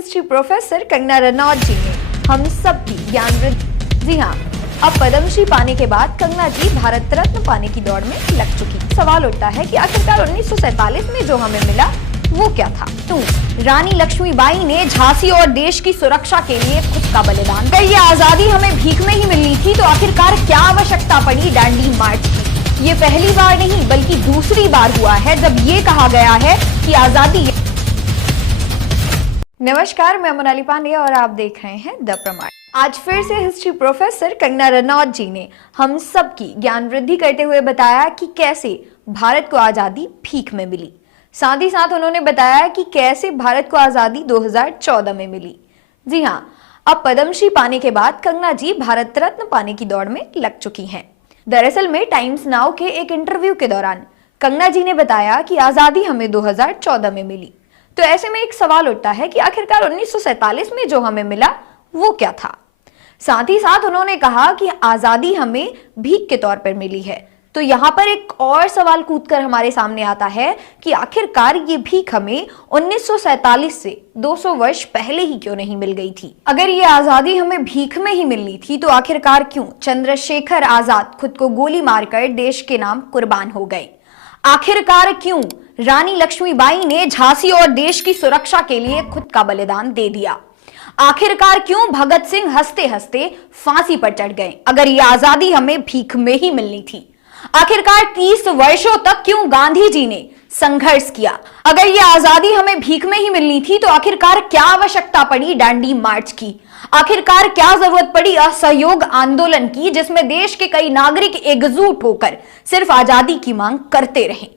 History professor Kangana Ranaut जी ने हम सबकी ज्ञान वृद्धि। जी हाँ, अब पद्मश्री पाने के बाद कंगना जी भारत रत्न पाने की दौड़ में लग चुकी। सवाल उठता है कि आखिरकार 1947 में जो हमें मिला वो क्या था। रानी लक्ष्मीबाई ने झांसी और देश की सुरक्षा के लिए खुद का बलिदान। अगर ये आजादी हमें भीख में ही मिलनी थी तो आखिरकार क्या आवश्यकता पड़ी दांडी मार्च की। ये पहली बार नहीं बल्कि दूसरी बार हुआ है जब ये कहा गया है कि आजादी। नमस्कार, मैं मोनाली पांडे और आप देख रहे हैं द प्रमाण। आज फिर से हिस्ट्री प्रोफेसर कंगना रनौत जी ने हम सबकी ज्ञान वृद्धि करते हुए बताया कि कैसे भारत को आजादी भीख में मिली। साथ ही साथ उन्होंने बताया कि कैसे भारत को आजादी 2014 में मिली। जी हाँ, अब पद्मश्री पाने के बाद कंगना जी भारत रत्न पाने की दौड़ में लग चुकी हैं। दरअसल में टाइम्स नाउ के एक इंटरव्यू के दौरान कंगना जी ने बताया कि आजादी हमें 2014 में मिली। तो ऐसे में एक सवाल उठता है कि आखिरकार 1947 में जो हमें मिला वो क्या था। साथ ही साथ उन्होंने कहा कि आजादी हमें भीख के तौर पर मिली है। तो यहाँ पर एक और सवाल कूदकर हमारे सामने आता है कि आखिरकार ये भीख हमें 1947 से 200 वर्ष पहले ही क्यों नहीं मिल गई थी। अगर ये आजादी हमें भीख में ही मिलनी थी तो आखिरकार क्यों चंद्रशेखर आजाद खुद को गोली मारकर देश के नाम कुर्बान हो गए। आखिरकार क्यों रानी लक्ष्मीबाई ने झांसी और देश की सुरक्षा के लिए खुद का बलिदान दे दिया। आखिरकार क्यों भगत सिंह हंसते हंसते फांसी पर चढ़ गए अगर ये आजादी हमें भीख में ही मिलनी थी। आखिरकार 30 वर्षों तक क्यों गांधी जी ने संघर्ष किया अगर ये आजादी हमें भीख में ही मिलनी थी। तो आखिरकार क्या आवश्यकता पड़ी दांडी मार्च की। आखिरकार क्या जरूरत पड़ी असहयोग आंदोलन की जिसमें देश के कई नागरिक एकजुट होकर सिर्फ आजादी की मांग करते रहे।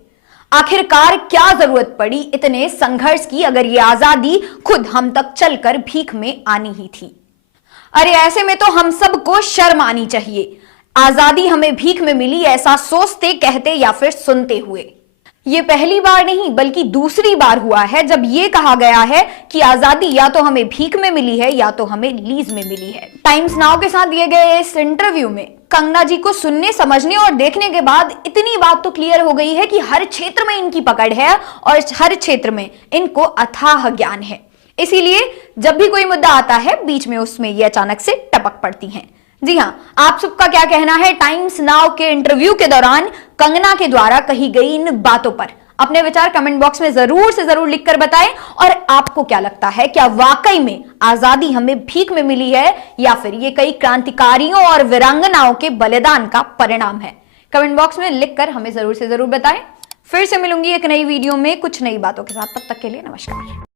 आखिरकार क्या जरूरत पड़ी इतने संघर्ष की अगर ये आजादी खुद हम तक चलकर भीख में आनी ही थी। अरे ऐसे में तो हम सबको शर्म आनी चाहिए। आजादी हमें भीख में मिली ऐसा सोचते, कहते या फिर सुनते हुए। ये पहली बार नहीं बल्कि दूसरी बार हुआ है जब ये कहा गया है कि आजादी या तो हमें भीख में मिली है या तो हमें लीज में मिली है। टाइम्स नाउ के साथ दिए गए इस इंटरव्यू में कंगना जी को सुनने, समझने और देखने के बाद इतनी बात तो क्लियर हो गई है कि हर क्षेत्र में इनकी पकड़ है और हर क्षेत्र में इनको अथाह ज्ञान है। इसीलिए जब भी कोई मुद्दा आता है बीच में उसमें ये अचानक से टपक पड़ती हैं। जी हाँ, आप सबका क्या कहना है टाइम्स नाउ के इंटरव्यू के दौरान कंगना के द्वारा कही गई इन बातों पर? अपने विचार कमेंट बॉक्स में जरूर से जरूर लिखकर बताएं। और आपको क्या लगता है, क्या वाकई में आजादी हमें भीख में मिली है या फिर ये कई क्रांतिकारियों और वीरांगनाओं के बलिदान का परिणाम है? कमेंट बॉक्स में लिखकर हमें जरूर से जरूर बताएं। फिर से मिलूंगी एक नई वीडियो में कुछ नई बातों के साथ। तब तक के लिए नमस्कार।